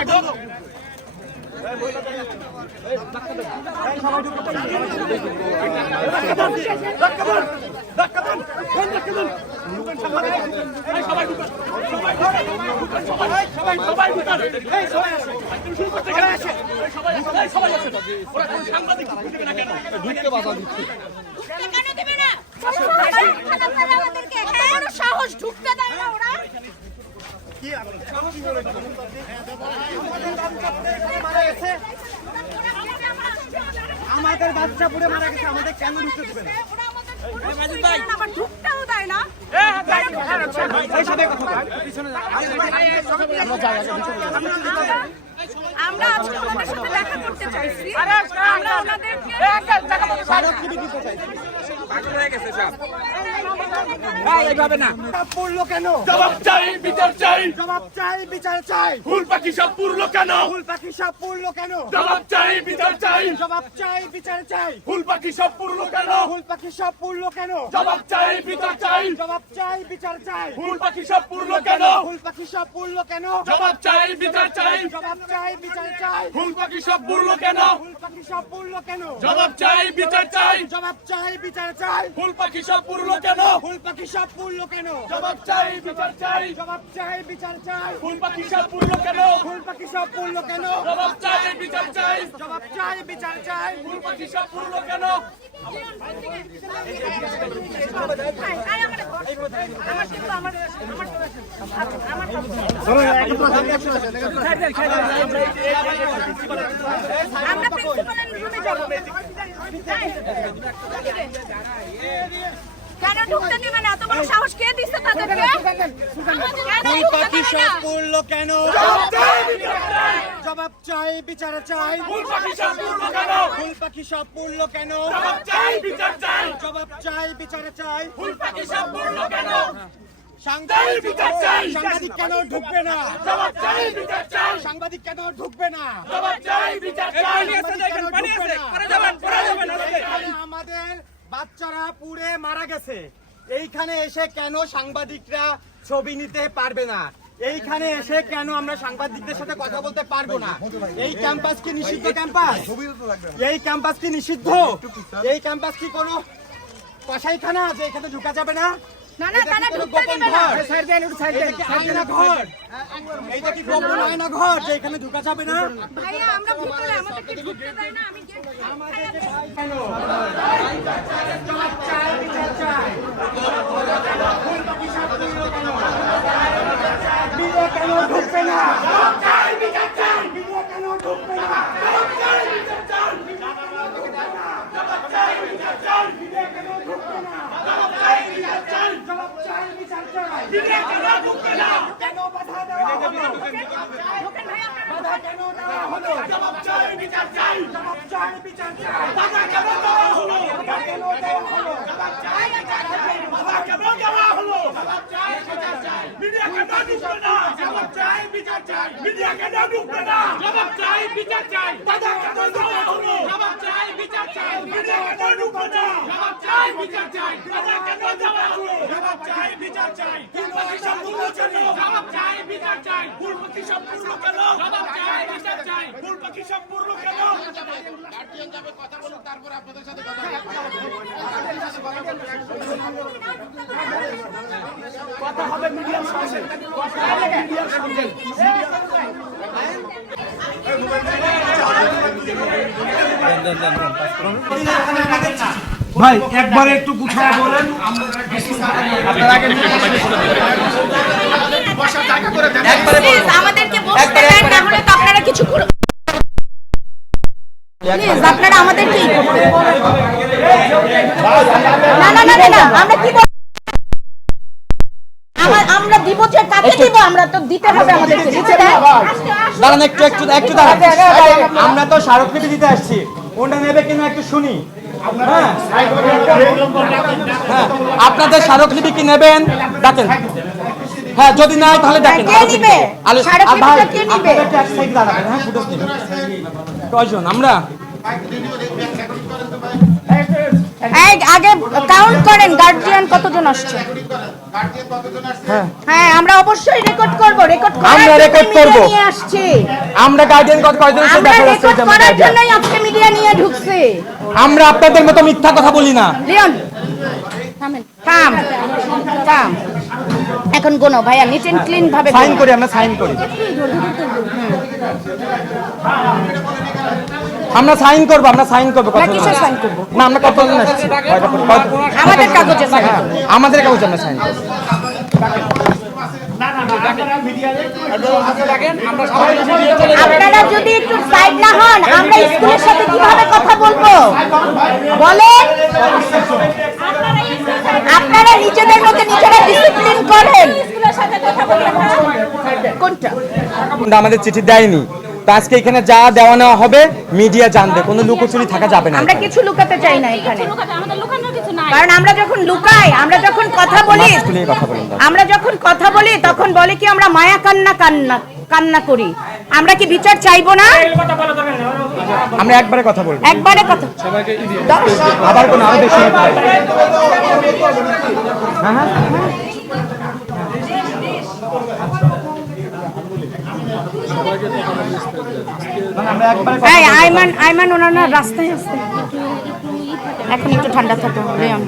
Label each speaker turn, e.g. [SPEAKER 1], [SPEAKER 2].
[SPEAKER 1] আমরা ওইভাবে তো যাব, সম্মান করে দিলাম তো আমরা। তাহলে আমরা এইভাবে ব্যবহার করব দাওয়াত তো এলে আজকে দিয়ে আসছি, আমরা এবার ব্যবহার করব। আরে দাও ব্যবহার করছি। দাওয়াতের তো নিষেধ নাই।
[SPEAKER 2] কেন দেবে না আমাদেরকে এত সাহস ঢুকতে দেয় না ওরা
[SPEAKER 3] আমাদের বাচ্চা পুড়ে মারা গেছে আমাদের কেন ঢুকতে দেবে না
[SPEAKER 2] আবার ঢুকতেও দেয় না আমরা আজকে ওনাদের সাথে দেখা করতে চাইছি আমরা ওনাদেরকে
[SPEAKER 1] এইভাবে না
[SPEAKER 3] পড়ল কেন
[SPEAKER 4] জবাব চাই বিচার চাই
[SPEAKER 3] জবাব চাই বিচার চাই
[SPEAKER 4] ফুল পাখি সব পুরলো কেন
[SPEAKER 3] ফুল পাখি সব পড়ল কেন
[SPEAKER 4] জবাব চাই বিচার চাই
[SPEAKER 3] জবাব চাই বিচার চাই
[SPEAKER 4] ফুল পাখি সব পুরলো কেন
[SPEAKER 3] ফুল পাখি সব পড়ল কেন
[SPEAKER 4] জবাব চাই বিচার চাই
[SPEAKER 3] জবাব চাই বিচার চাই
[SPEAKER 4] ফুল পাখি সব পুরলো কেন
[SPEAKER 3] ফুল পাখি সব পড়ল কেন
[SPEAKER 4] জবাব চাই বিচার চাই
[SPEAKER 3] জবাব চাই বিচার চাই
[SPEAKER 4] ফুল পাখি সব পুরলো কেন
[SPEAKER 3] ফুল পাখি সব পড়ল কেন
[SPEAKER 4] জবাব চাই বিচার চাই
[SPEAKER 3] জবাব চাই বিচার চাই
[SPEAKER 4] ফুল পাখি সব পুরলো কেন
[SPEAKER 3] ফুল পাখি সব পড়ল কেন?
[SPEAKER 4] জবাব চাই বিচার চাই।
[SPEAKER 3] জবাব চাই বিচার চাই।
[SPEAKER 4] ফুল পাখি সব পুরলো কেন?
[SPEAKER 3] ফুল পাখি সব পড়ল কেন?
[SPEAKER 4] জবাব চাই বিচার চাই।
[SPEAKER 3] জবাব চাই বিচার চাই।
[SPEAKER 4] ফুল পাখি সব পুরলো কেন?
[SPEAKER 2] আমার কিন্তু আমার আমরা প্রিন্সিপালের রুমে যাব। ঢুকতে দিবেন এত বড় সাহস কে দিচ্ছে তাদেরকে?
[SPEAKER 3] ফুল পাখি সব পড়ল কেন? জবাব চাই বিচার চাই।
[SPEAKER 4] ফুল পাখি সব পুরলো কেন?
[SPEAKER 3] ফুল পাখি সব পড়ল কেন?
[SPEAKER 4] জবাব চাই বিচার চাই।
[SPEAKER 3] জবাব চাই বিচার চাই।
[SPEAKER 4] ফুল পাখি সব পুরলো কেন?
[SPEAKER 3] সাংবাদিক
[SPEAKER 4] বিচার চাই।
[SPEAKER 3] সাংবাদিক কেন ঢুকবে না?
[SPEAKER 4] জবাব চাই বিচার চাই।
[SPEAKER 3] সাংবাদিক কেন ঢুকবে না?
[SPEAKER 4] জবাব চাই বিচার চাই
[SPEAKER 3] সাংবাদিক কেন ঢুকবে না?
[SPEAKER 1] পরে যাবেন পরে যাবেন
[SPEAKER 3] এখানে আমাদের বাচ্চারা পুড়ে গেছে। এইখানে এসে কেন সাংবাদিকরা ছবি নিতে পারবে না? এইখানে এসে কেন আমরা সাংবাদিকদের সাথে কথা বলতে পারব না? এই ক্যাম্পাস কি নিষিদ্ধ ক্যাম্পাস এই ক্যাম্পাস কি নিষিদ্ধ? এই ক্যাম্পাস কি কোনো কসাইখানা আছে এখানে ঢুকা যাবে না?
[SPEAKER 2] না না তারা
[SPEAKER 3] কি কোনো
[SPEAKER 2] ঢুকতে দিবে না।
[SPEAKER 3] ঘর? এটা কি আয়না ঘর? এইটা কি গোপন আয়না ঘর যে এখানে ঢুকা যাবে না?
[SPEAKER 2] ভাইয়া আমরা ভিতরে আমাদেরকে ঢুকতে দেয় না আমি গেট
[SPEAKER 3] কেন জবাব চাই বিচার চাই মিডিয়া কেন ঢুকবে না মিডিয়া কেন ঢুকবে না জবাব চাই বিচার চাই কেন বাধা দেওয়া কেন দেওয়া হলো
[SPEAKER 4] জবাব চাই বিচার চাই
[SPEAKER 3] জবাব
[SPEAKER 4] কেন হলো জবাব চাই বিচার চাই মিডিয়া কেন ঢুকবে না জবাব চাই বিচার চাই মিডিয়া কেন হলো জবাব চাই বিচার চাই মিডিয়া কেন ঢুকবে না বিচার চাই বাধা কেন হলো জবাব চাই বিচার চাই ফুলপাখি সব পুরো কেন জবাব চাই বিচার চাই ফুলপাখি সব পুরো কেন জবাব চাই বিচার চাই ফুলপাখি সব পুরো কেন
[SPEAKER 5] ভাই একবারে একটু গুছায় বলেন।
[SPEAKER 2] আমাদেরকে বসতে দেন না হলে তো আপনারা কিছু প্লিজ আপনারা আমাদেরকে ই না না না না না আমরা কি আমরা দিব যে কাকে দিব আমরা তো দিতে হবে আমাদেরকে দিতে
[SPEAKER 5] দাঁড়ান একটু একটু একটু দাঁড়ান। আমরা তো স্মারকলিপি দিতে আসছি। ওটা নেবে কিনা একটু শুনি। আপনাদের স্মারকলিপি কি নেবেন? ডাকেন হ্যাঁ যদি নাই তাহলে ডাকেন হ্যাঁ নেবেন কয়জন? আমরা?
[SPEAKER 2] আগে কাউন্ট করেন কতজন আসছে? হ্যাঁ। আমরা অবশ্যই রেকর্ড করব রেকর্ড
[SPEAKER 5] আমরা
[SPEAKER 2] জন্য
[SPEAKER 5] করব।
[SPEAKER 2] আসছি।
[SPEAKER 5] আমরা গার্ডিয়ান কত কয়জন এসে
[SPEAKER 2] আমরা রেকর্ড করার জন্যই আজকে মিডিয়া নিয়ে ঢুকছি।
[SPEAKER 5] আমরা আপনাদের মতো মিথ্যা কথা বলি না।
[SPEAKER 2] লিওন থাম থাম। এখন গোনো ভাইয়া নিট এন্ড ক্লিন ভাবে
[SPEAKER 5] সাইন। করি আমরা সাইন করি। আমরা সাইন করব আমরা সাইন করব।
[SPEAKER 2] না, কিসের sign করব?
[SPEAKER 5] না আমরা কতজন আসছি কয়টা
[SPEAKER 2] আমাদের কাগজে
[SPEAKER 5] হ্যাঁ, আমাদের কাগজে আমরা সাইন করব।
[SPEAKER 2] আপনারা যদি একটু সাইড না হন আমরা স্কুলের সাথে কীভাবে কথা বলব? বলেন। আপনারা নিজেদের মধ্যে নিজেরা ডিসিপ্লিন করেন। কোনটা?
[SPEAKER 5] আমাদের চিঠি দেয়নি। তো আজকে এখানে যা দেওয়া নেওয়া হবে মিডিয়া জানবে। কোনো লুকোচুরি থাকা যাবে না
[SPEAKER 2] আমরা কিছু লুকাতে চাই না এখানে। কারণ আমরা যখন লুকাই আমরা যখন কথা বলি। আমরা যখন কথা বলি তখন বলে কি আমরা মায়া কান্না কান্না কান্না করি? আমরা কি বিচার চাইব না?
[SPEAKER 5] আমরা একবারে কথা বলব।
[SPEAKER 2] একবারে কথা
[SPEAKER 5] আবার কোনো আরও বেশি কথা
[SPEAKER 2] এই আইমান আইমান ওনার রাস্তায় আসতে। এখন একটু ঠান্ডা থাকো রেয়ন।